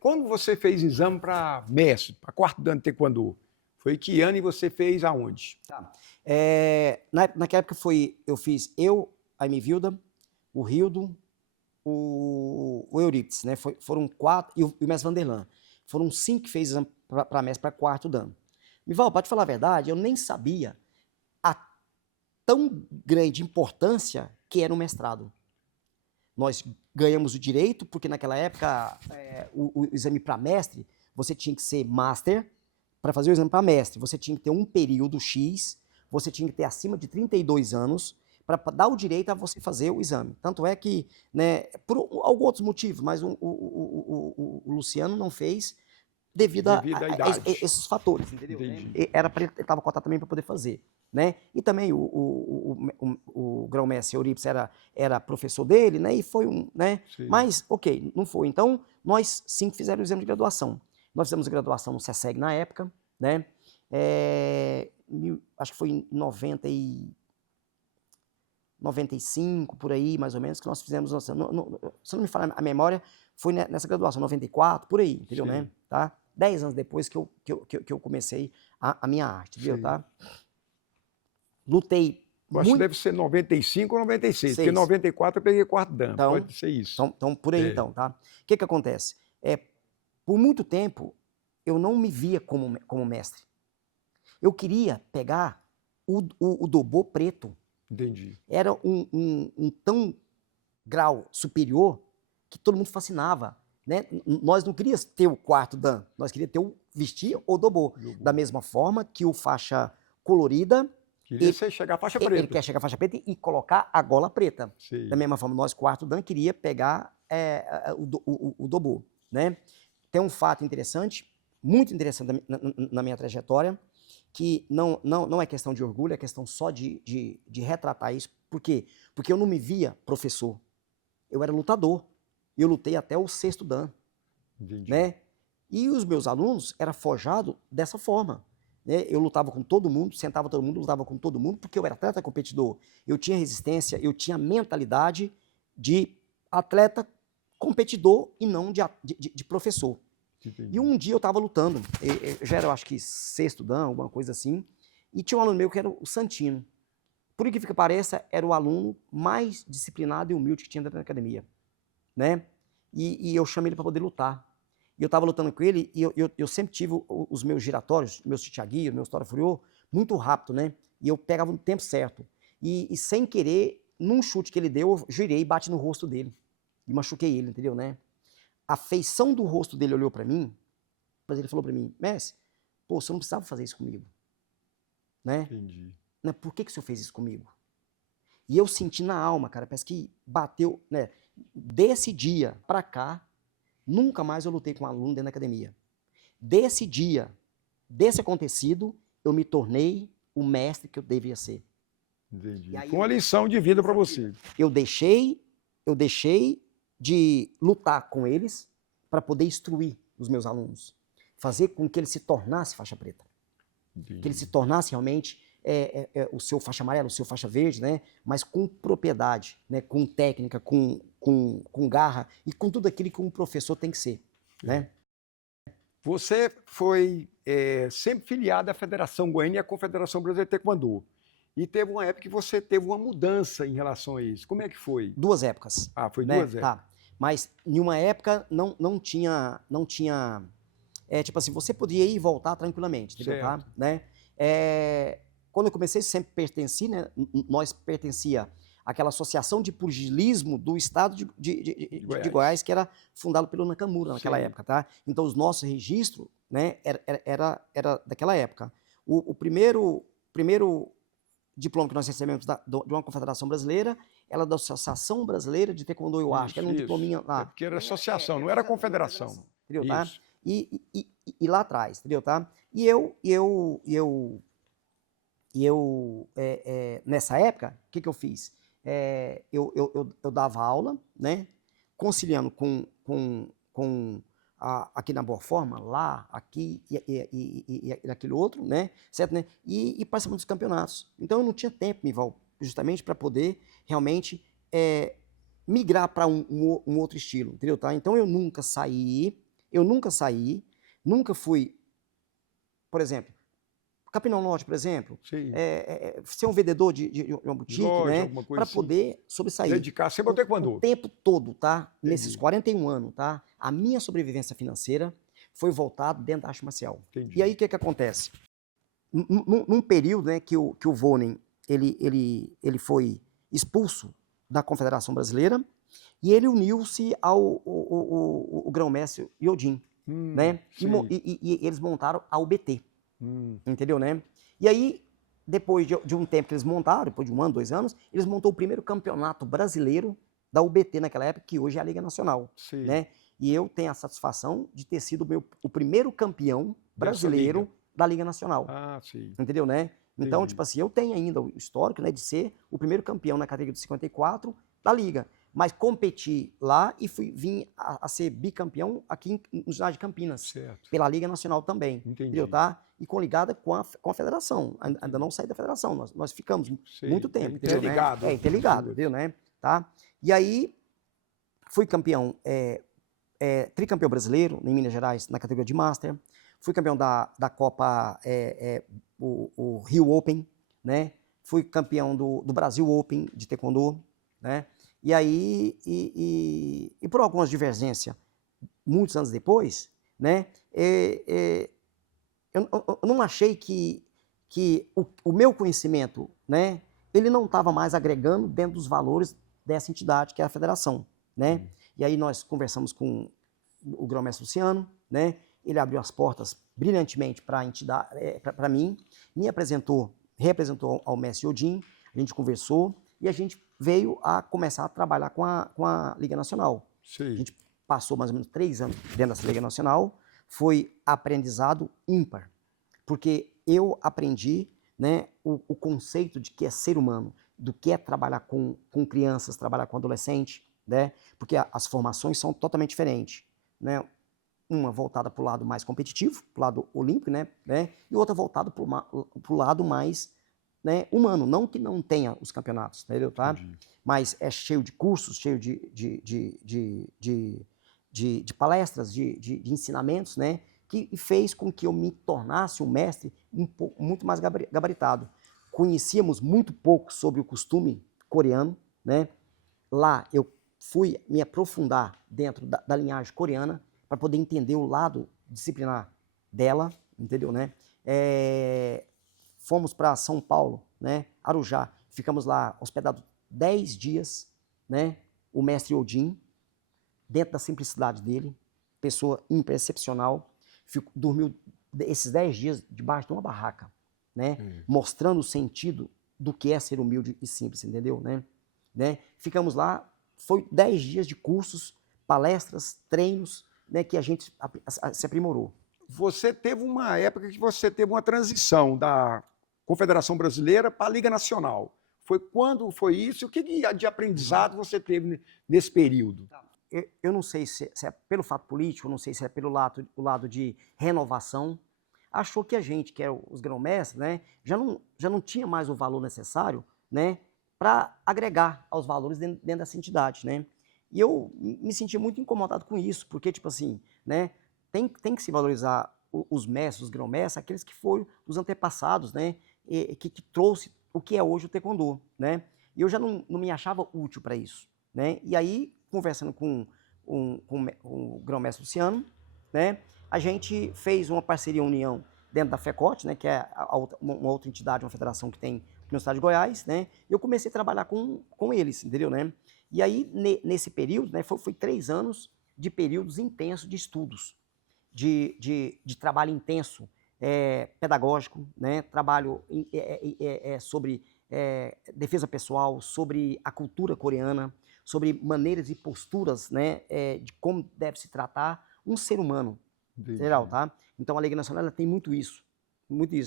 Quando você fez exame para mestre, para quarto dan de taekwondo, foi que ano e você fez aonde? Tá. Naquela época eu fiz a Emivilda, o Rildo, o Euripides, né? Foram 4, e o mestre Vanderlan. Foram 5 que fez exame para mestre para quarto dan. Mival, para te falar a verdade, eu nem sabia a tão grande importância que era o mestrado. Nós ganhamos o direito, porque naquela época o exame para mestre, você tinha que ser master. Para fazer o exame para mestre, você tinha que ter um período X, você tinha que ter acima de 32 anos para dar o direito a você fazer o exame. Tanto é que, né, por alguns outros motivos, mas o Luciano não fez devido a Devido à idade. esses fatores, entendeu? Entendi. Né? Era para ele estava cotado também para poder fazer. Né? E também o grão-mestre Euripides era professor dele, né? E foi um, né? Sim. Mas, ok, não foi. Então, nós 5 fizemos o exame de graduação. Nós fizemos a graduação no CESEG na época, né? Acho que foi em 95, por aí, mais ou menos, que nós fizemos, se não me falha a memória, foi nessa graduação, 94, por aí, entendeu, né? Tá? 10 anos depois que eu comecei a minha arte, entendeu, tá? Lutei Eu acho que muito. deve ser 95 ou 96, porque em 6. 94 eu peguei quarto dan, Então, pode ser isso. Então, por aí então, tá? O que acontece? Por muito tempo, eu não me via como mestre. Eu queria pegar o dobô preto. Entendi. Era um tão grau superior que todo mundo fascinava. Né? Nós não queríamos ter o quarto dan, nós queríamos ter o vestir o dobô. Da mesma forma que o faixa colorida, Queria chegar à faixa preta. Ele quer chegar à faixa preta e colocar a gola preta. Sim. Da mesma forma, nós, quarto dan, queria pegar o dobô. Né? Tem um fato interessante, muito interessante na minha trajetória, que não é questão de orgulho, é questão só de retratar isso. Por quê? Porque eu não me via professor. Eu era lutador. Eu lutei até o 6º dan. Entendi. Né? E os meus alunos eram forjados dessa forma. Né? Eu lutava com todo mundo, sentava todo mundo, lutava com todo mundo, porque eu era atleta competidor. Eu tinha resistência, eu tinha mentalidade de atleta competidor e não de professor. Entendi. E um dia eu estava lutando, eu já era, eu acho que 6º dan, alguma coisa assim, e tinha um aluno meu que era o Santino. Por incrível que pareça, era o aluno mais disciplinado e humilde que tinha dentro da academia. Né? E eu chamei ele para poder lutar. E eu estava lutando com ele, e eu sempre tive os meus giratórios, meus chichaguios, meus tora furiô, muito rápido, né? E eu pegava no tempo certo. E sem querer, num chute que ele deu, eu girei e bati no rosto dele. E machuquei ele, entendeu, né? A feição do rosto dele olhou para mim, mas ele falou para mim, Messi, pô, você não precisava fazer isso comigo. Né? Entendi. Né? Por que o senhor fez isso comigo? E eu senti na alma, cara, parece que bateu, né? Desse dia pra cá, nunca mais eu lutei com um aluno dentro da academia. Desse dia, desse acontecido, eu me tornei o mestre que eu devia ser. Entendi. Foi uma lição de vida para você. Eu deixei de lutar com eles para poder instruir os meus alunos. Fazer com que ele se tornasse faixa preta. Entendi. Que ele se tornasse realmente o seu faixa amarela, o seu faixa verde, né? Mas com propriedade, né? Com técnica, com garra e com tudo aquilo que um professor tem que ser. Né? Você foi sempre filiado à Federação Goiana e à Confederação Brasileira de Taekwondo. E teve uma época que você teve uma mudança em relação a isso. Como é que foi? 2 épocas. Ah, foi né? 2 épocas. Tá. Mas em uma época não tinha tipo assim, você podia ir e voltar tranquilamente, entendeu? Tá? Né? Quando eu comecei, sempre pertenci, né? Nós pertencia àquela associação de pugilismo do estado de Goiás, que era fundado pelo Nakamura naquela época, tá? Então, os nossos registros, né, era daquela época. O primeiro diploma que nós recebemos de uma confederação brasileira era da Associação Brasileira de Taekwondo, eu acho, que era um diplominha lá. Porque era associação, não era confederação. Entendeu, tá? E lá atrás, entendeu, tá? E eu nessa época, o que eu fiz? Eu dava aula, né? Conciliando aqui na Boa Forma, lá, aqui e aquele outro, né? Certo, né? E participando dos campeonatos. Então eu não tinha tempo, Mival, justamente para poder realmente migrar para um outro estilo, entendeu? Tá? Então eu nunca saí, nunca fui, por exemplo, Capinão Norte, por exemplo, Sim. ser um vendedor de uma De boutique, loja, né? alguma coisa Para assim. poder sobressair. Dedicar sempre ao O taekwondo. tempo todo, tá? Nesses Entendi. 41 anos, tá? A minha sobrevivência financeira foi voltada dentro da arte marcial. Entendi. E aí o que acontece? Num período, né, que o Vonen ele foi expulso da Confederação Brasileira e ele uniu-se ao o grão-mestre Yodin, né? Sei. E eles montaram a UBT, Hum, entendeu, né? E aí, depois de um tempo que eles montaram, depois de 1 ano, 2 anos, eles montou o primeiro campeonato brasileiro da UBT naquela época, que hoje é a Liga Nacional, sei. né? E eu tenho a satisfação de ter sido o primeiro campeão Dessa liga. brasileiro da Liga Nacional. Ah, sim. Entendeu, né? Então, Entendi. tipo assim, eu tenho ainda o histórico, né, de ser o primeiro campeão na categoria de 54 da Liga. Mas competi lá e vim a ser bicampeão aqui no ginásio de Campinas, Certo. pela Liga Nacional também. Entendi. Entendeu, tá? E coligada com a federação. Ainda não saí da federação, nós ficamos Sei. muito tempo, entendeu, né? Interligado. Interligado, entendeu, né? Tá? E aí, fui campeão, tricampeão brasileiro em Minas Gerais na categoria de Master. Fui campeão da Copa, o Rio Open, né? Fui campeão do Brasil Open de Taekwondo, né? E aí, por algumas divergências, muitos anos depois, né? Eu não achei que o meu conhecimento, né? Ele não estava mais agregando dentro dos valores dessa entidade, que é a federação, né? E aí nós conversamos com o grão-mestre Luciano, né? Ele abriu as portas brilhantemente para a entidade, para mim, me representou ao mestre Odin, a gente conversou e a gente veio a começar a trabalhar com a Liga Nacional. Sei. A gente passou mais ou menos 3 anos dentro dessa Liga Nacional, foi aprendizado ímpar, porque eu aprendi, né, o conceito de que é ser humano, do que é trabalhar com crianças, trabalhar com adolescente, né? Porque as formações são totalmente diferentes, né? Uma voltada para o lado mais competitivo, para o lado olímpico, né? E outra voltada para o lado mais, né, humano. Não que não tenha os campeonatos, entendeu? Tá? Mas é cheio de cursos, cheio de palestras, de ensinamentos, né? Que fez com que eu me tornasse um mestre muito mais gabaritado. Conhecíamos muito pouco sobre o costume coreano, né? Lá eu fui me aprofundar dentro da linhagem coreana para poder entender o lado disciplinar dela, entendeu, né? Fomos para São Paulo, né? Arujá, ficamos lá hospedados 10 dias, né? O mestre Odin, dentro da simplicidade dele, pessoa excepcional, dormiu esses 10 dias debaixo de uma barraca, né? Mostrando o sentido do que é ser humilde e simples, entendeu, né? Ficamos lá, foi 10 dias de cursos, palestras, treinos, né, que a gente se aprimorou. Você teve uma época que você teve uma transição da Confederação Brasileira para a Liga Nacional. Quando foi isso? O que de aprendizado você teve nesse período? Eu não sei se é pelo fato político, não sei se é pelo lado de renovação. Achou que a gente, que é os grão-mestres, né, já não tinha mais o valor necessário, né, para agregar aos valores dentro dessa entidade, né? E eu me senti muito incomodado com isso, porque, tipo assim, né, tem que se valorizar os mestres, os grão-mestres, aqueles que foram os antepassados, né, que trouxe o que é hoje o taekwondo, né? E eu já não me achava útil para isso, né? E aí, conversando com o grão-mestre Luciano, né, a gente fez uma parceria, união dentro da FECOT, né, que é uma outra entidade, uma federação que tem aqui no estado de Goiás, né? E eu comecei a trabalhar com eles, entendeu, né? E aí, nesse período, né, foi 3 anos de períodos intensos de estudos, de trabalho intenso, pedagógico, né? Trabalho sobre defesa pessoal, sobre a cultura coreana, sobre maneiras e posturas, né, de como deve se tratar um ser humano, geral, tá? Então a Liga Nacional ela tem muito isso,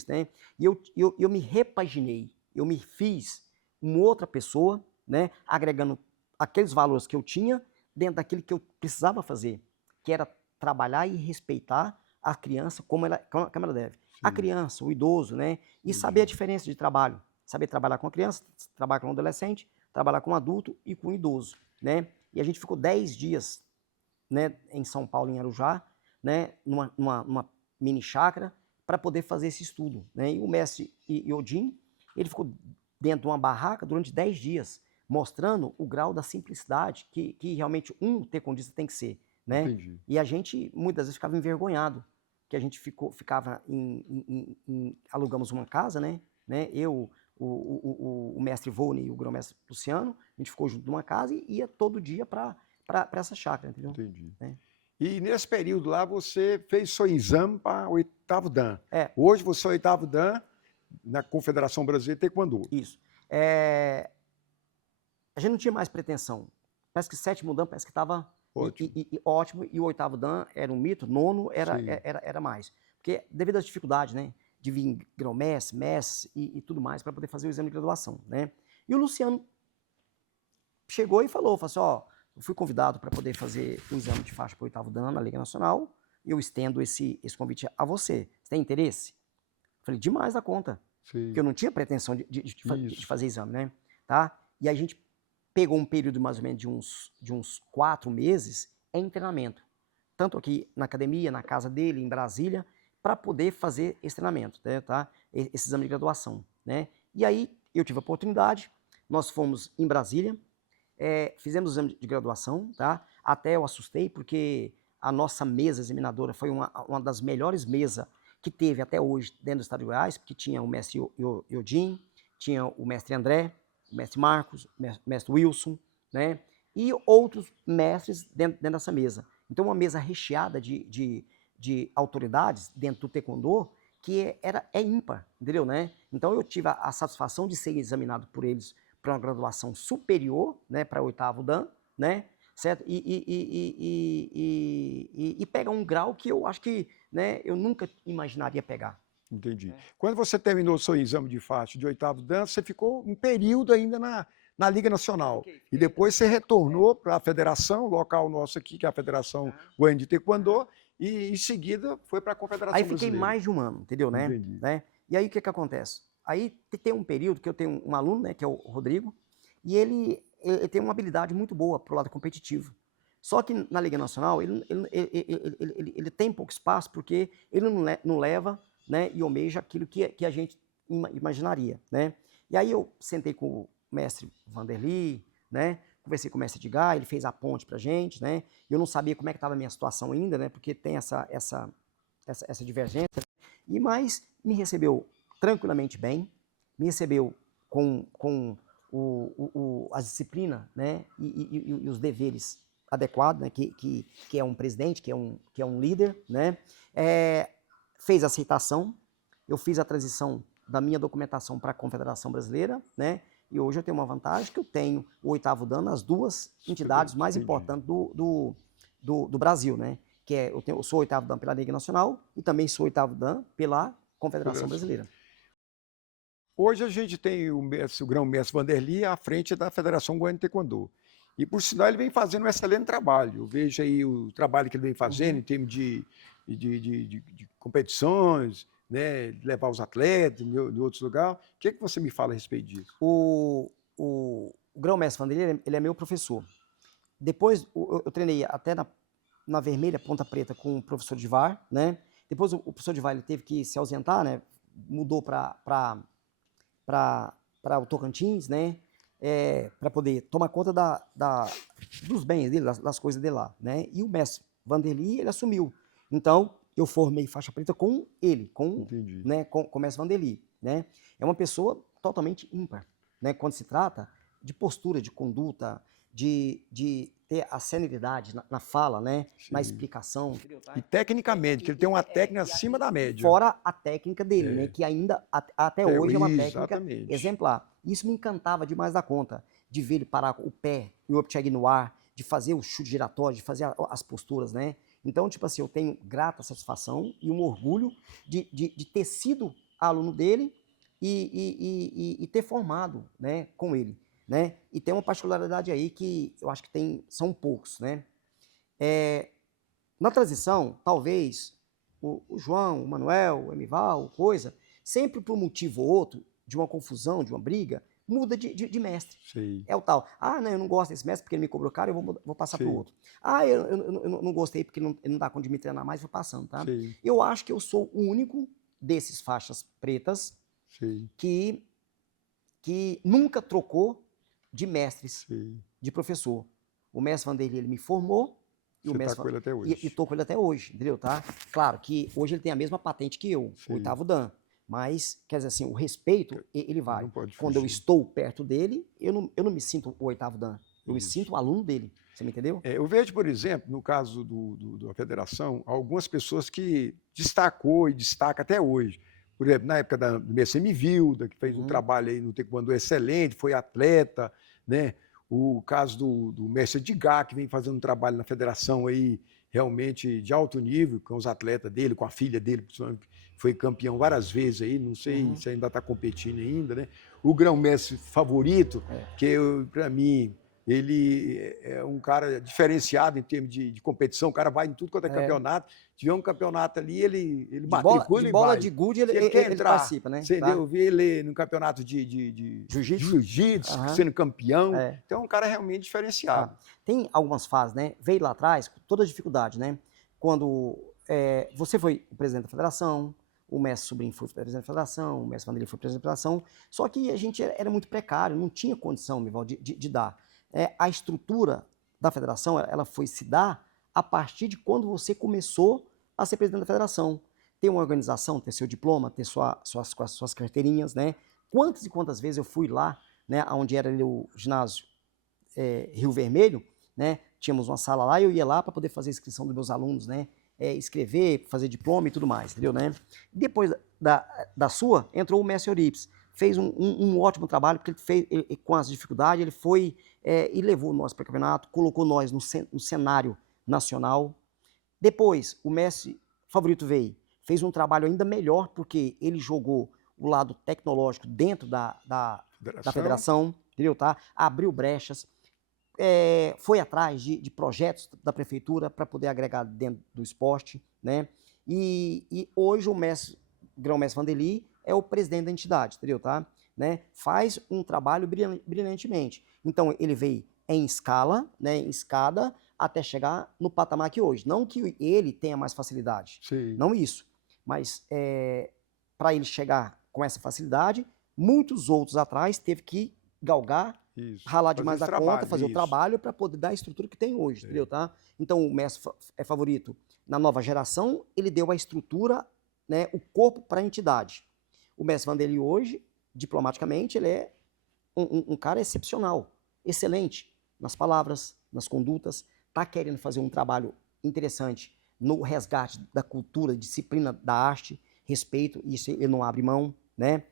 né? E eu me repaginei, eu me fiz uma outra pessoa, né, agregando aqueles valores que eu tinha dentro daquilo que eu precisava fazer, que era trabalhar e respeitar a criança como ela deve. Sim. A criança, o idoso, né? E saber a diferença de trabalho. Saber trabalhar com a criança, trabalhar com o adolescente, trabalhar com o adulto e com o idoso. né? E a gente ficou 10 dias, né, em São Paulo, em Arujá, né, numa mini chácara, para poder fazer esse estudo, né? E o mestre Iodin, ele ficou dentro de uma barraca durante 10 dias, mostrando o grau da simplicidade que realmente um tecondista tem que ser, né? Entendi. E a gente, muitas vezes, ficava envergonhado, que a gente ficava alugamos uma casa, né? Eu, o mestre Vone e o grão-mestre Luciano, a gente ficou junto numa casa e ia todo dia para essa chácara, entendeu? Entendi. É. E nesse período lá você fez seu exame para 8º Dan. É, Hoje você é 8º Dan na Confederação Brasileira de Taekwondo. isso. A gente não tinha mais pretensão. Parece que 7º Dan parece que estava Ótimo. ótimo, e o 8º Dan era um mito, 9º Sim. era mais. Porque devido às dificuldades, né, de vir grão-mestre, mestre e tudo mais, para poder fazer o exame de graduação, né? E o Luciano chegou e falou assim, ó, eu fui convidado para poder fazer o exame de faixa para o 8º Dan na Liga Nacional, e eu estendo esse convite a você. Você tem interesse? Falei, demais da conta. Sim. Porque eu não tinha pretensão de fazer exame, né? Tá? E a gente pegou um período mais ou menos de uns 4 meses em treinamento. Tanto aqui na academia, na casa dele, em Brasília, para poder fazer esse treinamento, né, tá? Esse exame de graduação, né? E aí eu tive a oportunidade, nós fomos em Brasília, fizemos o exame de graduação, tá? Até eu assustei, porque a nossa mesa examinadora foi uma das melhores mesas que teve até hoje dentro do estado de Goiás, porque tinha o mestre Iodin, tinha o mestre André, o mestre Marcos, o mestre Wilson, né? E outros mestres dentro dessa mesa. Então, uma mesa recheada de autoridades dentro do Taekwondo que é ímpar, entendeu, né? Então, eu tive a satisfação de ser examinado por eles para uma graduação superior, né, para 8º Dan, né? Certo? E pega um grau que eu acho que, né, eu nunca imaginaria pegar. Entendi. Quando você terminou o seu exame de faixa de 8º Dan, você ficou um período ainda na Liga Nacional. E depois você retornou para a federação, local nosso aqui, que é a Federação Goiana de Taekwondo, e em seguida foi para a Confederação Aí fiquei Brasileira. mais de um ano, entendeu, né? Entendi. E aí o que acontece? Aí tem um período que eu tenho um aluno, né, que é o Rodrigo, e ele tem uma habilidade muito boa pro lado competitivo. Só que na Liga Nacional ele tem pouco espaço porque ele não leva, né, e almeja aquilo que a gente imaginaria, né? E aí eu sentei com o mestre Vanderly, né? Conversei com o mestre Edgar, ele fez a ponte pra gente, né? Eu não sabia como é que estava a minha situação ainda, né? Porque tem essa divergência. Mas me recebeu tranquilamente bem, me recebeu com as disciplinas, né? E os deveres adequados, né? Que é um presidente, que é um líder, né? Fez a aceitação, eu fiz a transição da minha documentação para a Confederação Brasileira, né? E hoje eu tenho uma vantagem que eu tenho o 8º Dan nas duas entidades mais importantes do Brasil, né? Que é, eu sou 8º Dan pela Liga Nacional e também sou 8º Dan pela Confederação Brasileira. Hoje a gente tem o grão-mestre Vanderly à frente da Federação Goiana de Taekwondo. E, por sinal, ele vem fazendo um excelente trabalho. Eu vejo aí o trabalho que ele vem fazendo em termos de competições, né, levar os atletas em outros lugares. O que você me fala a respeito disso? O grão-mestre Vanderly, ele é meu professor. Depois, eu treinei até na Vermelha, Ponta Preta, com o professor Divar, né? Depois o professor Divar ele teve que se ausentar, né? Mudou para o Tocantins, né? Para poder tomar conta dos bens dele, das coisas dele lá, né? E o mestre Vanderly, ele assumiu. Então, eu formei faixa preta com ele, com o mestre Vanderly, né? É uma pessoa totalmente ímpar, né? Quando se trata de postura, de conduta, de ter a senilidade na fala, né? Na explicação. E tecnicamente, que ele tem uma técnica acima da média. Fora a técnica dele, né? Que ainda, até hoje, é uma técnica exemplar. Isso me encantava demais da conta, de ver ele parar o pé e o upcheck no ar, de fazer o chute giratório, de fazer as posturas, né? Então, tipo assim, eu tenho grata satisfação e um orgulho de ter sido aluno dele e ter formado, né, com ele, né? E tem uma particularidade aí que eu acho que são poucos, né? Na transição, talvez, o João, o Manuel, o Emival, coisa, sempre por um motivo ou outro, de uma confusão, de uma briga, muda de mestre. Sei, É o tal. Ah, não, eu não gosto desse mestre porque ele me cobrou caro, eu vou passar para o sei, outro. Ah, eu não gostei porque ele não dá conta de me treinar mais, vou passando, tá? sei, Eu acho que eu sou o único desses faixas pretas sei, que, que nunca trocou de mestres, sei. de professor. O mestre Vanderlei, ele me formou e o Você está mestre com ele até e hoje. tô com ele até hoje, entendeu, tá? Claro que hoje ele tem a mesma patente que eu, o Sei. oitavo Dan, mas, quer dizer assim, o respeito, ele Não vale. pode Quando eu fugir. estou perto dele, eu não me sinto o oitavo Dan, eu me Isso. sinto o aluno dele, você me entendeu? Eu vejo, por exemplo, no caso da federação, algumas pessoas que destacou e destaca até hoje. Por exemplo, na época do Messi Vilda, que fez um Uhum. trabalho aí no taekwondo excelente, foi atleta, né? O caso do mestre Edgar, que vem fazendo um trabalho na federação aí realmente de alto nível, com os atletas dele, com a filha dele, principalmente, que foi campeão várias vezes aí, não sei Uhum. se ainda está competindo ainda, né? O grão-mestre favorito, É. que para mim ele é um cara diferenciado em termos de competição, o cara vai em tudo quanto é É. campeonato. Se tiver um campeonato ali, ele De matricula e bola vai. de gude, Se ele quer ele entrar, participa, né? entendeu? Tá? Eu vi ele no campeonato de Jiu-jitsu? jiu-jitsu, Aham. sendo campeão. É. Então é um cara realmente Tá. diferenciado. Tem algumas fases, né? Veio lá atrás, com toda a dificuldade, né? Quando você foi o presidente da federação, o mestre Sobrinho foi presidente da federação, o mestre Vanderlei foi presidente da federação, só que a gente era muito precário, não tinha condição, Mival, de dar. A estrutura da federação, ela foi se dar a partir de quando você começou a ser presidente da federação. Ter uma organização, ter seu diploma, ter suas carteirinhas, né? Quantas e quantas vezes eu fui lá, né, onde era ali o ginásio Rio Vermelho, né? Tínhamos uma sala lá e eu ia lá para poder fazer a inscrição dos meus alunos, né? Escrever, fazer diploma e tudo mais, entendeu, né? Depois da sua, entrou o mestre Euripides. Fez um ótimo trabalho, porque com as dificuldades, ele foi e levou nós para o campeonato, colocou nós no cenário nacional. Depois, o mestre favorito veio, fez um trabalho ainda melhor, porque ele jogou o lado tecnológico dentro da federação, entendeu, tá? Abriu brechas, foi atrás de projetos da prefeitura para poder agregar dentro do esporte, né? E hoje o grão-mestre Vanderlei é o presidente da entidade, entendeu, tá? Né? Faz um trabalho brilhantemente. Então ele veio em escala, né, em escada, até chegar no patamar que hoje. Não que ele tenha mais facilidade, Sim. não isso, mas para ele chegar com essa facilidade, muitos outros atrás teve que galgar, Isso. ralar demais da conta, fazer o isso. trabalho para poder dar a estrutura que tem hoje, entendeu, tá? Então o mestre favorito na nova geração, ele deu a estrutura, né, o corpo para a entidade. O mestre Vanderlei hoje, diplomaticamente, ele é um cara excepcional, excelente nas palavras, nas condutas, tá querendo fazer um trabalho interessante no resgate da cultura, disciplina da arte, respeito, isso ele não abre mão, né?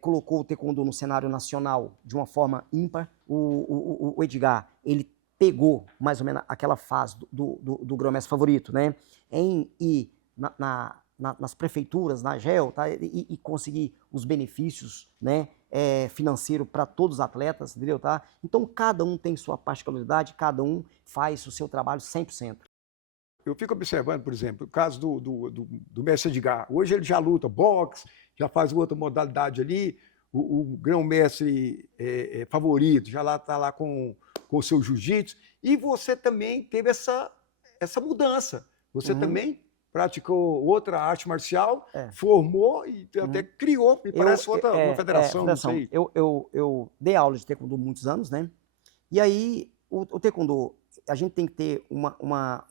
Colocou o taekwondo no cenário nacional de uma forma ímpar. O Edgar, ele pegou mais ou menos aquela fase do grão-mestre favorito, né? Em ir nas prefeituras, na GEL, tá? E conseguir os benefícios, né? Financeiro para todos os atletas, entendeu, tá? Então cada um tem sua particularidade, cada um faz o seu trabalho 100%. Eu fico observando, por exemplo, o caso do mestre Edgar. Hoje ele já luta boxe, já faz outra modalidade ali. O grão-mestre favorito já está lá com o seu jiu-jitsu. E você também teve essa mudança. Você também praticou outra arte marcial, formou e até criou, me parece, uma federação, não sei. Eu dei aula de taekwondo há muitos anos, né? E aí, o taekwondo, a gente tem que ter uma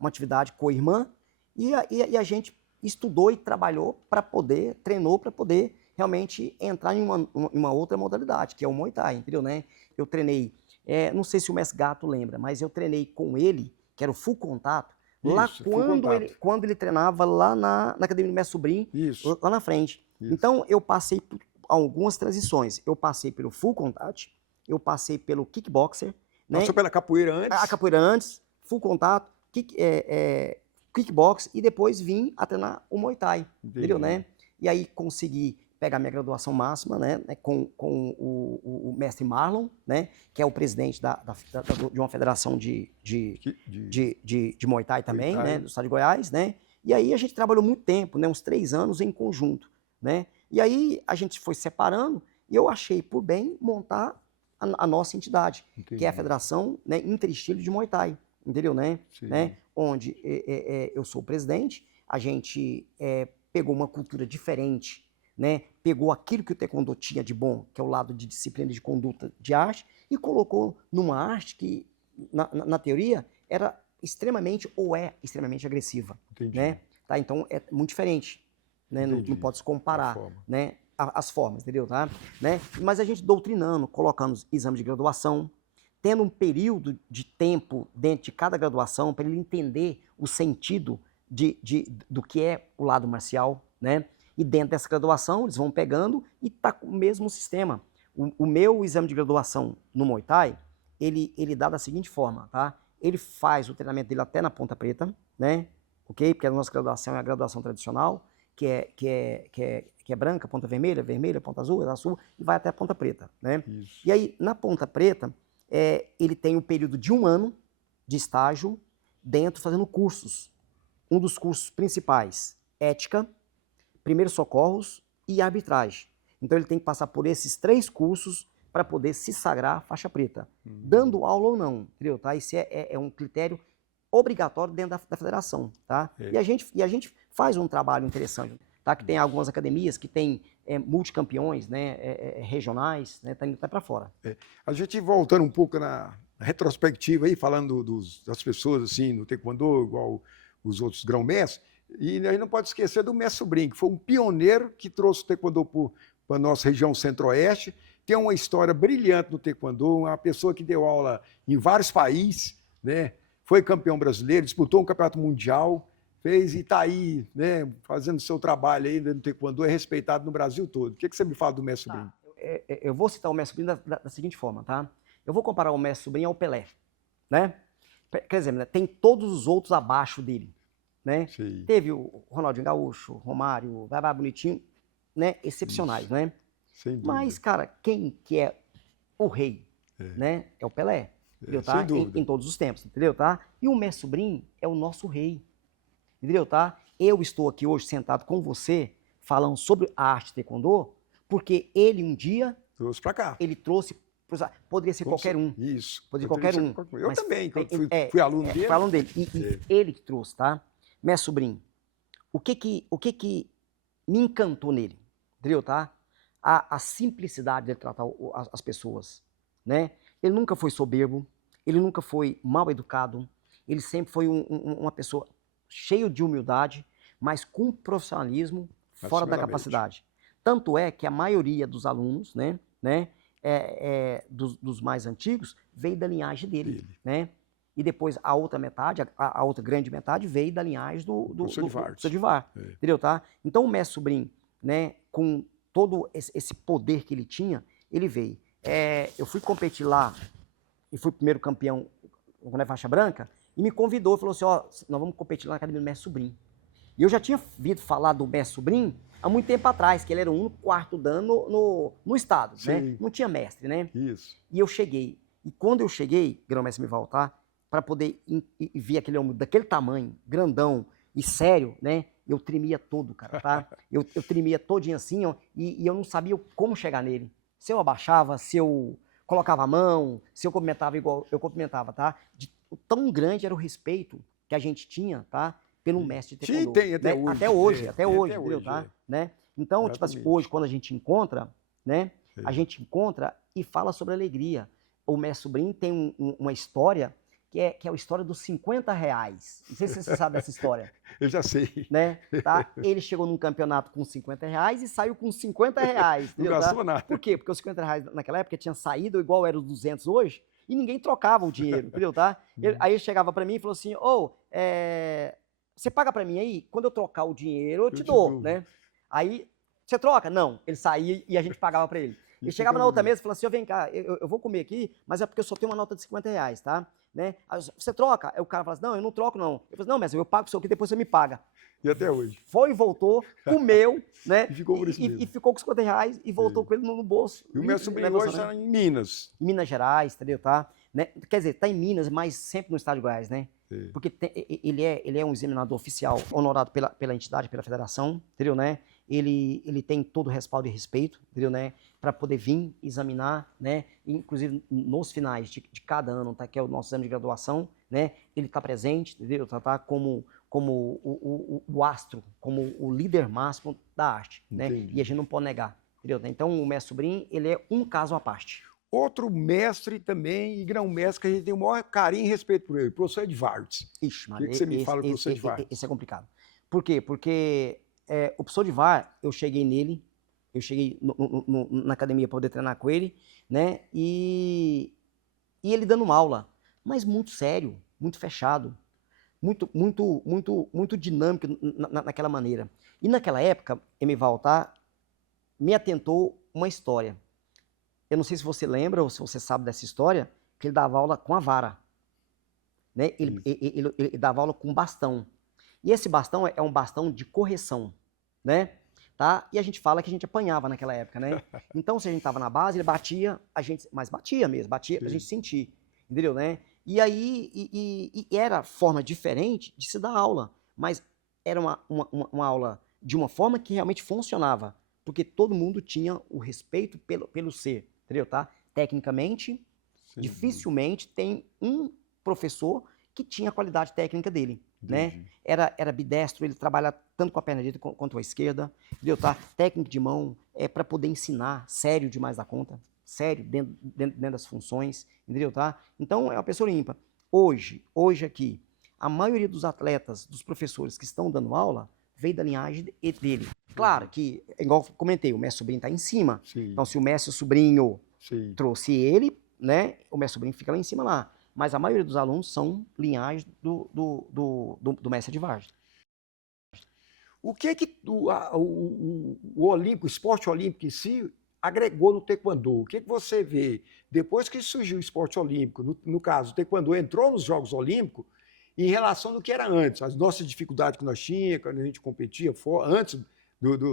atividade co-irmã e a gente estudou e trabalhou para poder, treinou para poder realmente entrar em uma outra modalidade, que é o Muay Thai, entendeu, né? Eu treinei, não sei se o mestre Gato lembra, mas eu treinei com ele, que era o full contato, lá Isso, quando ele treinava lá na academia do mestre Sobrinho, Isso. lá na frente. Isso. Então, eu passei por algumas transições. Eu passei pelo full contact, eu passei pelo kickboxer, né? Passou pela capoeira antes? A capoeira antes, full contato, kickbox, e depois vim a treinar o Muay Thai, entendeu, né? E aí consegui pegar minha graduação máxima, né, com o mestre Marlon, né, que é o presidente de uma federação de Muay Thai também, né, do estado de Goiás, né? E aí a gente trabalhou muito tempo, né, uns 3 anos em conjunto, né? E aí a gente foi separando E eu achei por bem montar a nossa entidade, Entendi. que é a Federação, né, Interestilo de Muay Thai, entendeu, né? Sim. Né? Onde eu sou o presidente, a gente pegou uma cultura diferente, né? Pegou aquilo que o taekwondo tinha de bom, que é o lado de disciplina de conduta de arte, e colocou numa arte que, na teoria, era extremamente, ou é extremamente agressiva, Entendi. né? Tá? Então é muito diferente, né? Não, Entendi. não pode se A comparar, forma. né? As formas, entendeu? Tá? Né? Mas a gente doutrinando, colocando exame de graduação, tendo um período de tempo dentro de cada graduação para ele entender o sentido do que é o lado marcial, né? E dentro dessa graduação eles vão pegando e tá com o mesmo sistema. O meu exame de graduação no Muay Thai, ele dá da seguinte forma, tá? Ele faz o treinamento dele até na ponta preta, né? Ok? Porque a nossa graduação é a graduação tradicional, que é branca, ponta vermelha, vermelha, ponta azul, e vai até a ponta preta, né? Isso. E aí, na ponta preta, ele tem um período de 1 ano de estágio dentro, fazendo cursos. Um dos cursos principais, ética, primeiros socorros e arbitragem. Então ele tem que passar por esses 3 cursos para poder se sagrar faixa preta. Dando aula ou não, entendeu? Tá? Isso é um critério obrigatório dentro da federação, tá? E a gente faz um trabalho interessante, tá? Que tem algumas academias que tem multicampeões, né? Regionais, né? Tá indo até para fora. A gente voltando um pouco na retrospectiva aí, falando das pessoas assim no taekwondo, igual os outros grão-mestres, e a gente não pode esquecer do mestre Sobrinho, que foi um pioneiro que trouxe o taekwondo para a nossa região centro-oeste, tem uma história brilhante no taekwondo, uma pessoa que deu aula em vários países, né? Foi campeão brasileiro, disputou um campeonato mundial, fez e está aí, né, fazendo seu trabalho aí no taekwondo, é respeitado no Brasil todo. O que você me fala do mestre Sobrinho? Eu vou citar o mestre Sobrinho da seguinte forma, tá? Eu vou comparar o mestre Sobrinho ao Pelé, né? Quer dizer, né, tem todos os outros abaixo dele, né? Sim. Teve o Ronaldinho Gaúcho, Romário, Babá Bonitinho, né? Excepcionais, Isso. né? Sem dúvida. Mas, cara, quem que é o rei, né? É o Pelé, entendeu, tá? Sem dúvida. Em todos os tempos, entendeu, tá? E o mestre Sobrinho é o nosso rei, entendeu, tá? Eu estou aqui hoje sentado com você, falando sobre a arte taekwondo, porque ele um dia, Trouxe para cá. ele trouxe, poderia ser qualquer um. Isso. Poderia ser qualquer um. Eu mas também, quando fui aluno dele. Foi aluno dele. E ele que trouxe, tá? Mestre Sobrinho, o que me encantou nele, entendeu, tá? A simplicidade de tratar as pessoas, né? Ele nunca foi soberbo, ele nunca foi mal educado, ele sempre foi uma pessoa cheia de humildade, mas com profissionalismo fora da capacidade. Tanto é que a maioria dos alunos, né, dos mais antigos, veio da linhagem dele, né? E depois a outra metade, a outra grande metade, veio da linhagem do Sodivar, entendeu, tá? Então o mestre Sobrinho, né, com todo esse poder que ele tinha, ele veio. Eu fui competir lá e fui primeiro campeão quando é faixa branca, e me convidou, falou assim, ó, nós vamos competir lá na academia do mestre Sobrinho. E eu já tinha ouvido falar do mestre Sobrinho há muito tempo atrás, que ele era o único quarto dan no estado, né? Não tinha mestre, né? Isso. E eu cheguei. E quando eu cheguei, grão-mestre Mival, tá? Para poder ver aquele homem daquele tamanho, grandão e sério, né? Eu tremia todo, cara, tá? Eu tremia todinho assim, ó, e eu não sabia como chegar nele. Se eu abaixava, se eu colocava a mão, se eu cumprimentava igual eu cumprimentava, tá? Tão grande era o respeito que a gente tinha, tá? Pelo mestre de taekwondo. Tem até hoje. Até hoje, entendeu, tá? Né? Então, tipo assim, hoje, quando a gente encontra, né? A gente encontra e fala sobre alegria. O mestre Sobrinho tem uma história que é a história dos R$50. Não sei se você sabe dessa história. Eu já sei. Né? Tá? Ele chegou num campeonato com R$50 e saiu com R$50. Não gastou nada. Por quê? Porque os R$50 naquela época tinha saído igual era os 200 hoje e ninguém trocava o dinheiro, entendeu, tá? Aí ele chegava pra mim e falou assim, você paga pra mim aí? Quando eu trocar o dinheiro, eu te dou, né? Aí, você troca? Não. Ele saía e a gente pagava pra ele. Ele chegava na outra mesa e falou assim, vem cá, eu vou comer aqui, mas é porque eu só tenho uma nota de R$50, tá? Né? Aí, você troca? Aí o cara fala assim, não, eu não troco não. Eu falei, não, mestre, eu pago o seu aqui, depois você me paga. E até hoje. Foi e voltou, comeu, né? E ficou por isso mesmo. E ficou com R$50 e voltou com ele no bolso. E o meu sobrinho hoje está em Minas. Minas Gerais, entendeu, tá? Né? Quer dizer, tá em Minas, mas sempre no estado de Goiás, né? Porque ele é um examinador oficial, honorado pela entidade, pela federação, entendeu, né? ele tem todo o respaldo e respeito, entendeu, né? Para poder vir examinar, né? Inclusive nos finais de cada ano, tá? Que é o nosso exame de graduação, né? Ele está presente, entendeu? Tá como o astro, como o líder máximo da arte, né? Entendi. E a gente não pode negar, entendeu? Então o mestre Sobrinho, ele é um caso à parte. Outro mestre também, e grão-mestre, que a gente tem o maior carinho e respeito por ele, professor Edvardes. Ixi, O que você me fala do professor Edvardes? esse é complicado. Por quê? Porque o professor Edvar, eu cheguei na academia para poder treinar com ele, né? E ele dando uma aula, mas muito sério, muito fechado, muito dinâmico naquela maneira. E naquela época, Emival, tá? Me atentou uma história. Eu não sei se você lembra ou se você sabe dessa história, que ele dava aula com a vara. Né? Ele dava aula com bastão. E esse bastão é um bastão de correção, né? Tá? E a gente fala que a gente apanhava naquela época, né? Então, se a gente tava na base, ele batia, mas batia mesmo, batia pra gente sentir, entendeu, né? E aí, era forma diferente de se dar aula, mas era uma aula de uma forma que realmente funcionava, porque todo mundo tinha o respeito pelo ser, entendeu, tá? Tecnicamente, dificilmente tem um professor que tinha a qualidade técnica dele, né? Era ambidestro, ele trabalha tanto com a perna direita quanto com a esquerda, entendeu, tá? Técnico de mão, para poder ensinar, sério demais da conta, sério, dentro das funções, entendeu, tá? Então, é uma pessoa ímpar. Hoje aqui, a maioria dos atletas, dos professores que estão dando aula, veio da linhagem dele. Claro que, igual eu comentei, o mestre Sobrinho está em cima. Sim. Então, se o mestre Sobrinho Sim. trouxe ele, né, o mestre Sobrinho fica lá em cima lá. Mas a maioria dos alunos são linhagem do mestre Edvardes. O que o Olímpico, o esporte olímpico em si, agregou no taekwondo? O que você vê depois que surgiu o esporte olímpico, no caso, o taekwondo entrou nos Jogos Olímpicos, em relação do que era antes, as nossas dificuldades que nós tínhamos, quando a gente competia, antes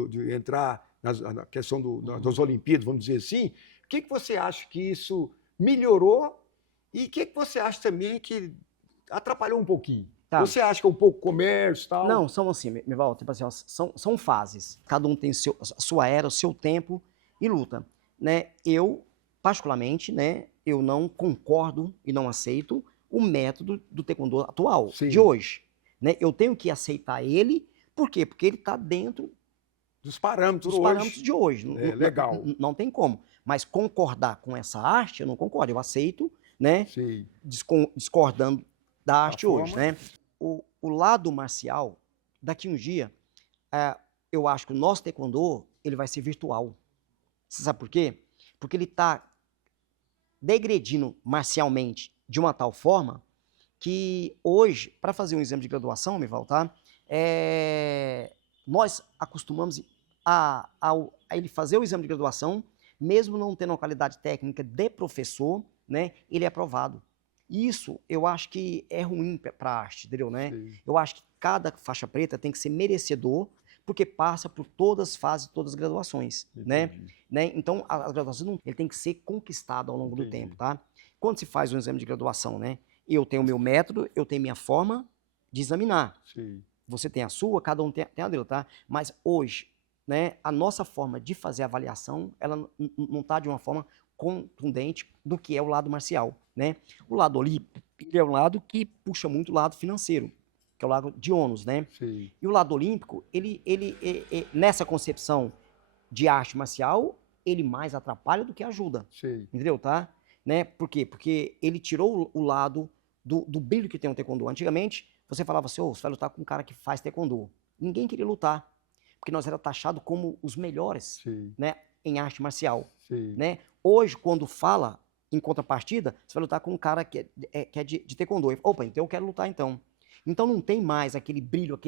de entrar na questão das Olimpíadas, vamos dizer assim, o que você acha que isso melhorou e o que você acha também que atrapalhou um pouquinho? Tá. Você acha que é um pouco comércio e tal? Não, são assim, Mival, tipo assim, ó, são fases. Cada um tem a sua era, o seu tempo e luta, né? Eu, particularmente, né, eu não concordo e não aceito o método do taekwondo atual, de hoje, né? Eu tenho que aceitar ele, por quê? Porque ele está dentro dos parâmetros de hoje. Legal. Não tem como. Mas concordar com essa arte, eu não concordo. Eu aceito, né? Discordando da arte hoje, né? O lado marcial, daqui um dia, eu acho que o nosso taekwondo, ele vai ser virtual. Você sabe por quê? Porque ele está degredindo marcialmente de uma tal forma que hoje, para fazer um exame de graduação, Mival, tá? Nós acostumamos a ele fazer o exame de graduação, mesmo não tendo uma qualidade técnica de professor, né? Ele é aprovado. Isso eu acho que é ruim para a arte, entendeu, né? Sim. Eu acho que cada faixa preta tem que ser merecedor, porque passa por todas as fases, todas as graduações, né? Então, as graduações ele tem que ser conquistado ao longo do tempo, tá? Quando se faz um exame de graduação, né? Eu tenho o meu método, eu tenho minha forma de examinar. Sim. Você tem a sua, cada um tem a dele, tá? Mas hoje, né, a nossa forma de fazer a avaliação, ela não está de uma forma contundente do que é o lado marcial, né? O lado olímpico, ele é um lado que puxa muito o lado financeiro, que é o lado de ônus, né? Sim. E o lado olímpico, ele nessa concepção de arte marcial, ele mais atrapalha do que ajuda. Sim. Entendeu, tá? Né? Por quê? Porque ele tirou o lado do brilho que tem o taekwondo. Antigamente, você falava assim, você vai lutar com um cara que faz taekwondo. Ninguém queria lutar, porque nós era taxado como os melhores, né, em arte marcial. Né? Hoje, quando fala em contrapartida, você vai lutar com um cara que é de taekwondo. Opa, então eu quero lutar então. Então não tem mais aquele brilho,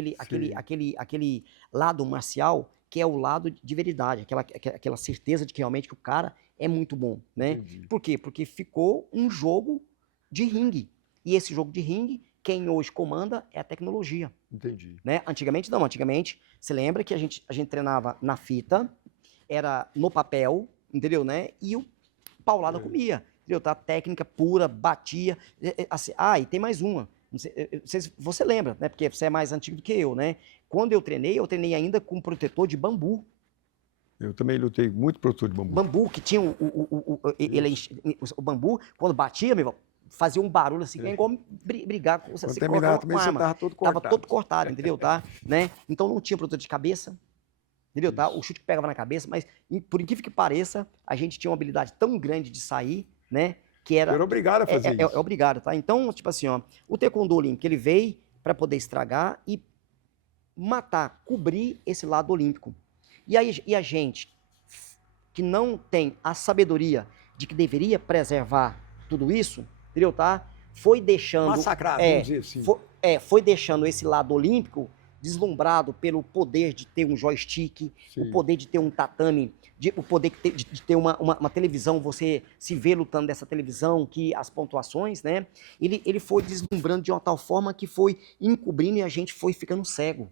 aquele lado marcial que é o lado de veridade, aquela certeza de que realmente que o cara é muito bom, né? Entendi. Por quê? Porque ficou um jogo de ringue. E esse jogo de ringue, quem hoje comanda é a tecnologia. Entendi. Né? Antigamente não, antigamente, você lembra que a gente treinava na fita, era no papel, entendeu, né? E o paulada comia, entendeu? Tá? Técnica pura, batia. Assim, e tem mais uma. Não sei se você lembra, né? Porque você é mais antigo do que eu, né? quando eu treinei ainda com protetor de bambu. Eu também lutei muito produtor de bambu. Bambu, que tinha o bambu, quando batia, meu irmão, fazia um barulho assim, é igual brigar com você. Quando terminava também, você tava todo cortado. Tava todo cortado, entendeu? Tá? Né? Então não tinha protetor de cabeça, entendeu? Tá? O chute que pegava na cabeça, mas por incrível que pareça, a gente tinha uma habilidade tão grande de sair, né? Que era obrigado a fazer isso. É obrigado, tá? Então, tipo assim, ó, o taekwondo olímpico, ele veio para poder estragar e matar, cobrir esse lado olímpico. E a gente que não tem a sabedoria de que deveria preservar tudo isso, entendeu, tá? Foi deixando... Massacrado, vamos dizer assim. Foi deixando esse lado olímpico deslumbrado pelo poder de ter um joystick, o poder de ter um tatame, o poder de ter uma televisão, você se vê lutando dessa televisão, que as pontuações, né? Ele foi deslumbrando de uma tal forma que foi encobrindo e a gente foi ficando cego.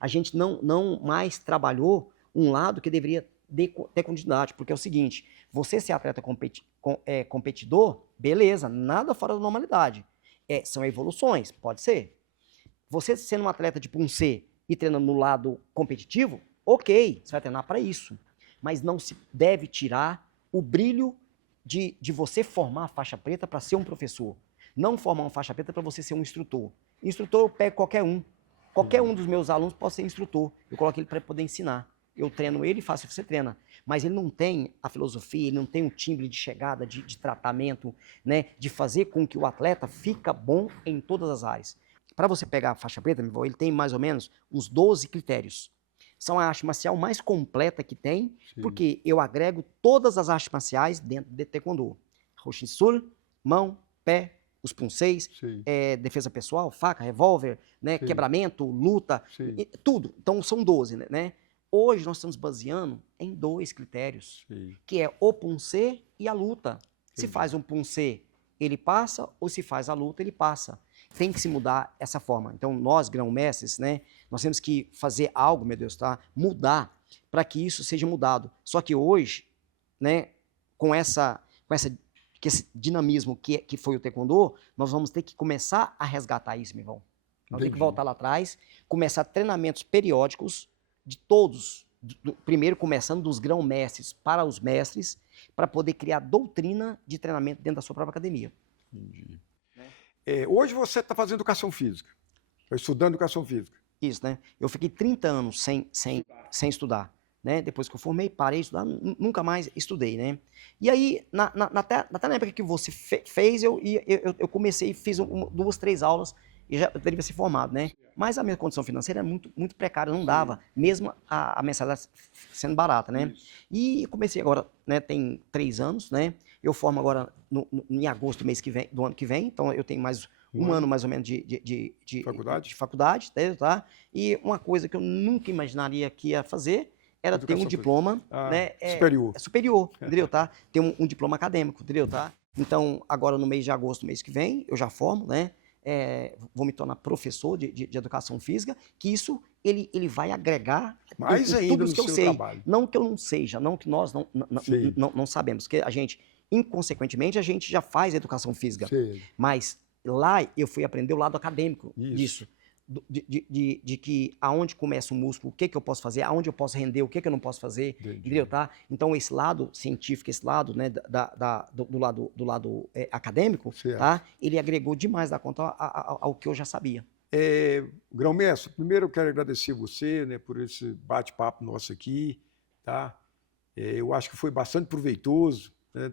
A gente não mais trabalhou um lado que deveria ter continuidade, porque é o seguinte, você ser atleta competidor, beleza, nada fora da normalidade. São evoluções, pode ser. Você sendo um atleta tipo um C e treinando no lado competitivo, ok, você vai treinar para isso. Mas não se deve tirar o brilho de você formar a faixa preta para ser um professor. Não formar uma faixa preta para você ser um instrutor. Instrutor eu pego qualquer um. Qualquer um dos meus alunos pode ser instrutor. Eu coloco ele para poder ensinar. Eu treino ele e faço o que você treina. Mas ele não tem a filosofia, ele não tem um timbre de chegada, de tratamento, né, de fazer com que o atleta fica bom em todas as áreas. Para você pegar a faixa preta, ele tem mais ou menos uns 12 critérios. São a arte marcial mais completa que tem, porque eu agrego todas as artes marciais dentro de taekwondo. Hoshinsul, mão, pé, os punseis, defesa pessoal, faca, revólver, né, quebramento, luta, tudo. Então são 12, né? Hoje nós estamos baseando em 2 critérios, que é o punse e a luta. Se faz um punse, ele passa, ou se faz a luta, ele passa. Tem que se mudar essa forma. Então, nós, grão-mestres, né, nós temos que fazer algo, meu Deus, tá? Mudar para que isso seja mudado. Só que hoje, né, com esse dinamismo que foi o taekwondo, nós vamos ter que começar a resgatar isso, meu irmão. Nós temos que voltar lá atrás, começar treinamentos periódicos de todos, primeiro começando dos grão-mestres para os mestres, para poder criar doutrina de treinamento dentro da sua própria academia. Entendi. Hoje você está fazendo educação física, está estudando educação física. Isso, né? Eu fiquei 30 anos sem estudar, né? Depois que eu formei, parei de estudar, nunca mais estudei, né? E aí, até na época que você fez, eu comecei e fiz 2, 3 aulas e já deveria ser formado, né? Mas a minha condição financeira é muito precária, não dava, mesmo a mensalidade sendo barata, né? E comecei agora, né? Tem 3 anos, né? Eu formo agora em agosto do ano que vem, então eu tenho mais um ano mais ou menos de faculdade, tá? E uma coisa que eu nunca imaginaria que ia fazer era ter um diploma, né? Superior, entendeu, tá? Ter um diploma acadêmico, entendeu, tá? Então, agora no mês de agosto, mês que vem, eu já formo, né? Vou me tornar professor de educação física, que isso ele vai agregar mais ainda tudo no que eu seu sei. trabalho. Não que eu não seja, não que nós não sabemos, que a gente, inconsequentemente, a gente já faz educação física. Mas lá eu fui aprender o lado acadêmico disso. De que aonde começa o músculo, o que eu posso fazer, aonde eu posso render, o que eu não posso fazer, entendeu, tá? Então esse lado científico, esse lado, né, do lado acadêmico, tá? Ele agregou demais da conta ao que eu já sabia. Grão-mestre, primeiro eu quero agradecer você, né, por esse bate-papo nosso aqui, tá? Eu acho que foi bastante proveitoso, né?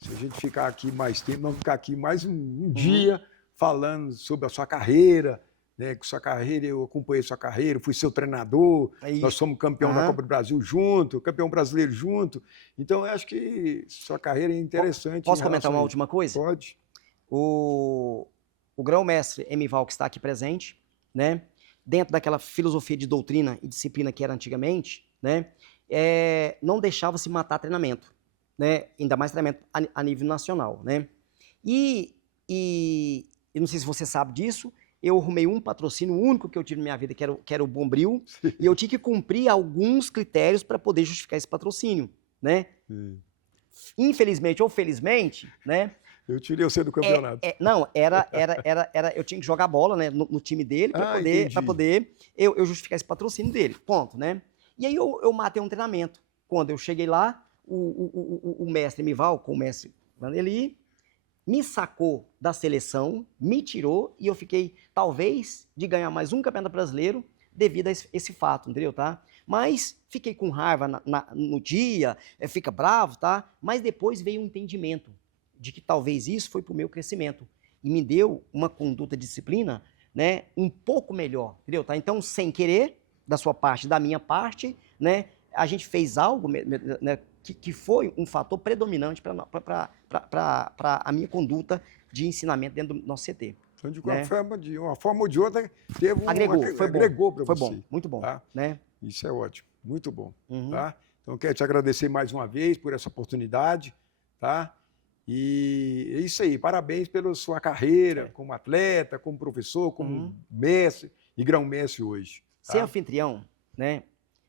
Se a gente ficar aqui mais tempo, vamos ficar aqui mais um dia falando sobre a sua carreira, né, que sua carreira, eu acompanhei sua carreira, fui seu treinador, nós somos campeão da Copa do Brasil junto, campeão brasileiro junto, então eu acho que sua carreira é interessante. Posso comentar uma última coisa? Pode. O grão-mestre Emival, que está aqui presente, né, dentro daquela filosofia de doutrina e disciplina que era antigamente, né, não deixava se matar treinamento, né, ainda mais treinamento a nível nacional, né, e não sei se você sabe disso, eu arrumei um patrocínio, o único que eu tive na minha vida, que era o Bombril, e eu tinha que cumprir alguns critérios para poder justificar esse patrocínio, né? Infelizmente ou felizmente, né? Eu tirei você do campeonato. Não, eu tinha que jogar bola, né, no time dele para poder eu justificar esse patrocínio dele, ponto, né? E aí eu matei um treinamento. Quando eu cheguei lá, o mestre Mival, com o mestre Vanderly, me sacou da seleção, me tirou e eu fiquei, talvez, de ganhar mais um campeonato brasileiro devido a esse fato, entendeu, tá? Mas fiquei com raiva no dia, fica bravo, tá? Mas depois veio um entendimento de que talvez isso foi pro meu crescimento e me deu uma conduta de disciplina, né, um pouco melhor, entendeu, tá? Então, sem querer, da sua parte, da minha parte, né, a gente fez algo, né, que foi um fator predominante para a minha conduta de ensinamento dentro do nosso CT. Então, de uma forma ou de outra, teve agregou para você. Foi bom, muito bom. Tá? Né? Isso é ótimo, muito bom. Tá? Então, quero te agradecer mais uma vez por essa oportunidade. Tá? E é isso aí, parabéns pela sua carreira como atleta, como professor, como mestre e grão-mestre hoje. Tá? Ser anfitrião, né?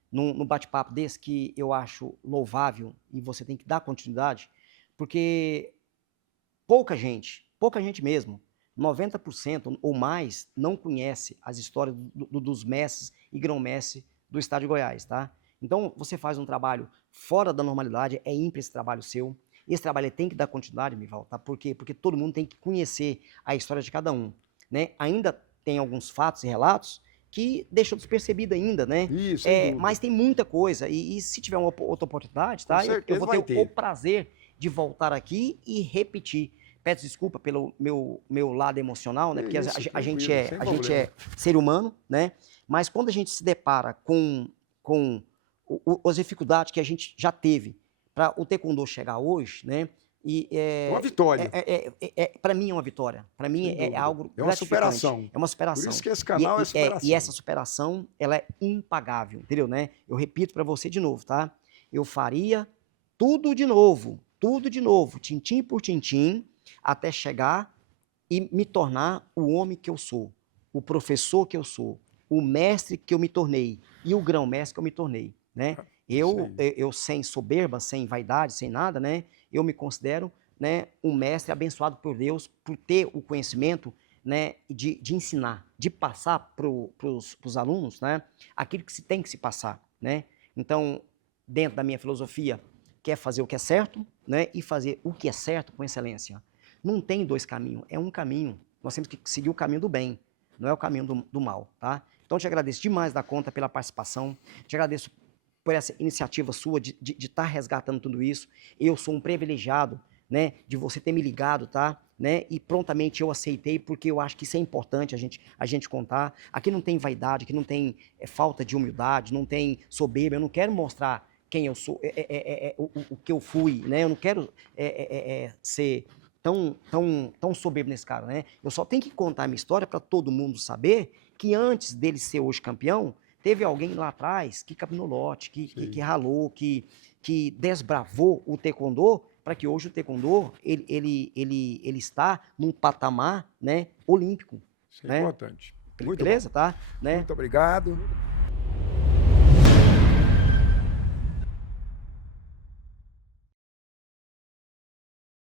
Num bate-papo desse que eu acho louvável e você tem que dar continuidade, porque pouca gente mesmo, 90% ou mais, não conhece as histórias dos mestres e grão-mestres do estado de Goiás, tá? Então, você faz um trabalho fora da normalidade, é ímpar esse trabalho seu. Esse trabalho tem que dar continuidade, Mival, tá? Por quê? Porque todo mundo tem que conhecer a história de cada um, né? Ainda tem alguns fatos e relatos que deixou despercebido ainda, né? Isso, mas tem muita coisa. E se tiver uma outra oportunidade, tá? Eu vou ter o prazer de voltar aqui e repetir. Peço desculpa pelo meu lado emocional, né? Porque a gente é ser humano, né? Mas quando a gente se depara com as dificuldades que a gente já teve para o taekwondo chegar hoje, né? É uma vitória. Para mim é uma vitória. Para mim é algo gratificante. É uma superação. É uma superação. Por isso que esse canal é superação. E essa superação, ela é impagável, entendeu, né? Eu repito para você de novo, tá? Eu faria tudo de novo, tintim por tintim, até chegar e me tornar o homem que eu sou, o professor que eu sou, o mestre que eu me tornei e o grão-mestre que eu me tornei, né? Eu sem soberba, sem vaidade, sem nada, né? Eu me considero, né, um mestre abençoado por Deus por ter o conhecimento, né, de ensinar, de passar para os alunos, né, aquilo que se tem que se passar, né? Então, dentro da minha filosofia, quer fazer o que é certo, né, e fazer o que é certo com excelência. Não tem dois caminhos, é um caminho. Nós temos que seguir o caminho do bem, não é o caminho do mal, tá? Então, te agradeço demais da conta pela participação, te agradeço por essa iniciativa sua de estar resgatando tudo isso. Eu sou um privilegiado, né, de você ter me ligado, tá? Né? E prontamente eu aceitei, porque eu acho que isso é importante a gente contar. Aqui não tem vaidade, aqui não tem falta de humildade, não tem soberba. Eu não quero mostrar quem eu sou, o que eu fui, né? Eu não quero ser tão soberbo nesse cara, né? Eu só tenho que contar a minha história para todo mundo saber que antes dele ser hoje campeão, teve alguém lá atrás que capinou lote, que ralou, que desbravou o taekwondo para que hoje o taekwondo ele está num patamar, né, olímpico. Isso é né? importante. Muito Beleza, bom. tá? Né? Muito obrigado.